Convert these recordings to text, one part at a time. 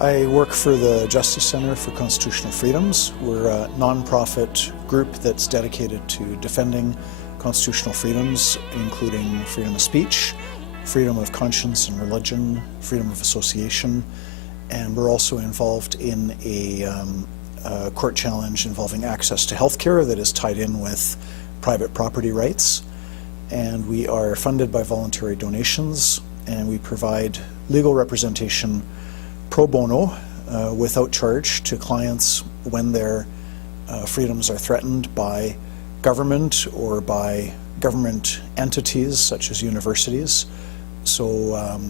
I work for the Justice Centre for Constitutional Freedoms. We're a non-profit group that's dedicated to defending constitutional freedoms, including freedom of speech, freedom of conscience and religion, freedom of association, and we're also involved in a court challenge involving access to health care that is tied in with private property rights. And we are funded by voluntary donations, and we provide legal representation pro bono without charge to clients when their freedoms are threatened by government or by government entities such as universities. So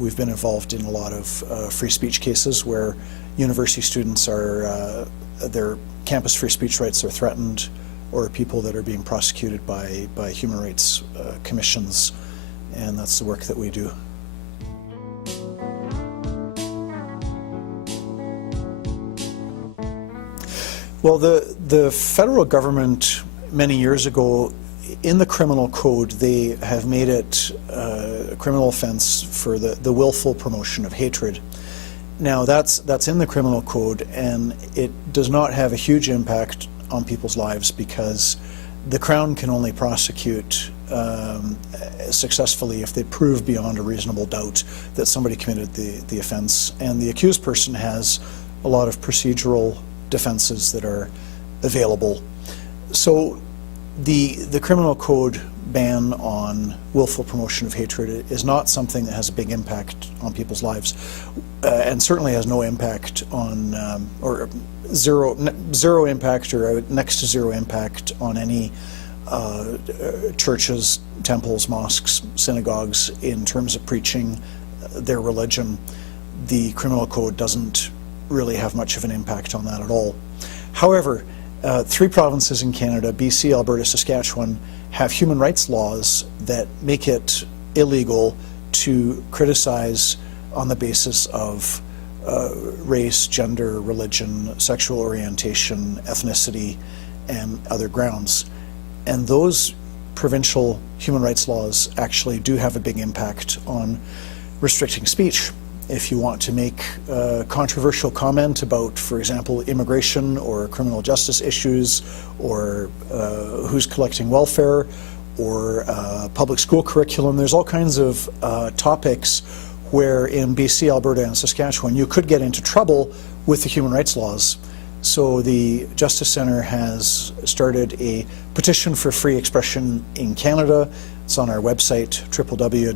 we've been involved in a lot of free speech cases where university students are, their campus free speech rights are threatened, or people that are being prosecuted by human rights commissions, and that's the work that we do. Well, the federal government many years ago, in the criminal code, they have made it a criminal offense for the willful promotion of hatred. Now that's in the criminal code, and it does not have a huge impact on people's lives because the Crown can only prosecute successfully if they prove beyond a reasonable doubt that somebody committed the offense, and the accused person has a lot of procedural defenses that are available. So the criminal code ban on willful promotion of hatred is not something that has a big impact on people's lives, and certainly has no impact on, or zero impact, or next to zero impact on any churches, temples, mosques, synagogues in terms of preaching their religion. The criminal code doesn't really have much of an impact on that at all. However, 3 provinces in Canada, BC, Alberta, Saskatchewan, have human rights laws that make it illegal to criticize on the basis of race, gender, religion, sexual orientation, ethnicity, and other grounds. And those provincial human rights laws actually do have a big impact on restricting speech. If you want to make a controversial comment about, for example, immigration or criminal justice issues, or who's collecting welfare, or public school curriculum, there's all kinds of topics where in BC, Alberta, and Saskatchewan you could get into trouble with the human rights laws. So the Justice Centre has started a petition for free expression in Canada. It's on our website, www.jccf.ca.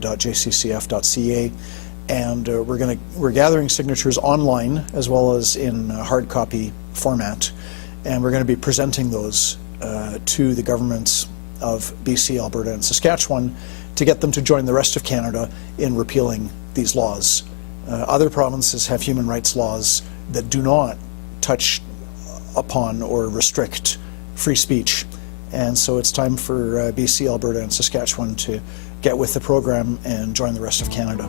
And we're gathering signatures online as well as in hard copy format, and we're going to be presenting those to the governments of BC, Alberta, and Saskatchewan to get them to join the rest of Canada in repealing these laws. Other provinces have human rights laws that do not touch upon or restrict free speech, and so it's time for BC, Alberta, and Saskatchewan to get with the program and join the rest of Canada.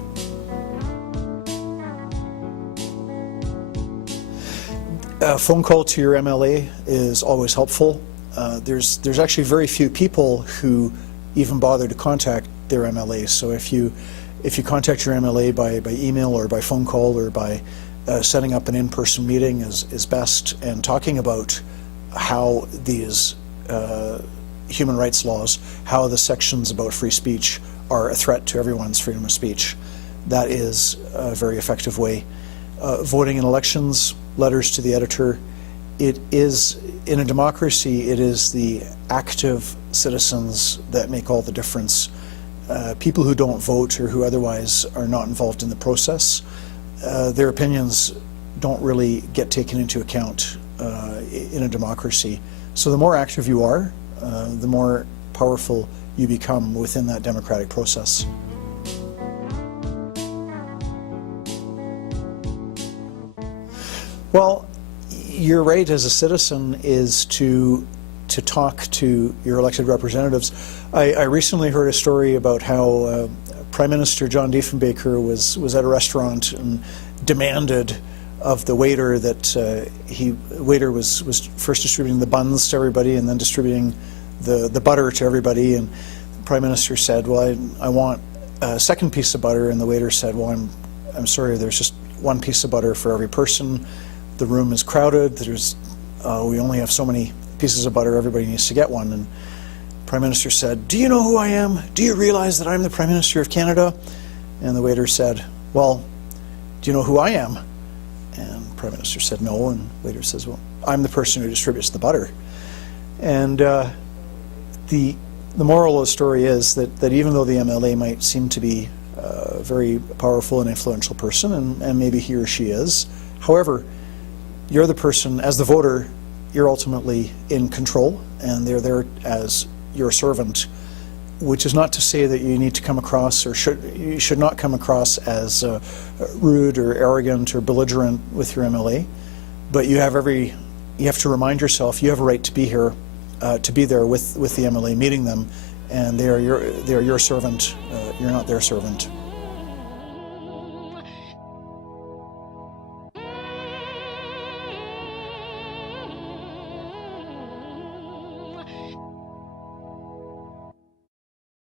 A phone call to your MLA is always helpful. There's actually very few people who even bother to contact their MLA. So if you contact your MLA by email or by phone call or by setting up an in-person meeting is best, and talking about how these human rights laws, how the sections about free speech are a threat to everyone's freedom of speech, that is a very effective way. Voting in elections, letters to the editor. It is, in a democracy, it is the active citizens that make all the difference. People who don't vote or who otherwise are not involved in the process, their opinions don't really get taken into account in a democracy. So the more active you are, the more powerful you become within that democratic process. Well, your right as a citizen is to talk to your elected representatives. I recently heard a story about how Prime Minister John Diefenbaker was at a restaurant and demanded of the waiter that waiter was first distributing the buns to everybody and then distributing the butter to everybody, and the Prime Minister said, well, I want a second piece of butter, and the waiter said, well, I'm sorry, there's just one piece of butter for every person. The room is crowded. We only have so many pieces of butter. Everybody needs to get one. And Prime Minister said, "Do you know who I am? Do you realize that I'm the Prime Minister of Canada?" And the waiter said, "Well, do you know who I am?" And Prime Minister said, "No." And the waiter says, "Well, I'm the person who distributes the butter." And the moral of the story is that even though the MLA might seem to be a very powerful and influential person, and maybe he or she is, however, you're the person, as the voter, you're ultimately in control, and they're there as your servant, which is not to say that you need to come across, or you should not come across as rude or arrogant or belligerent with your MLA, but you have to remind yourself you have a right to be here, to be there with the MLA, meeting them, and they are your servant. You're not their servant.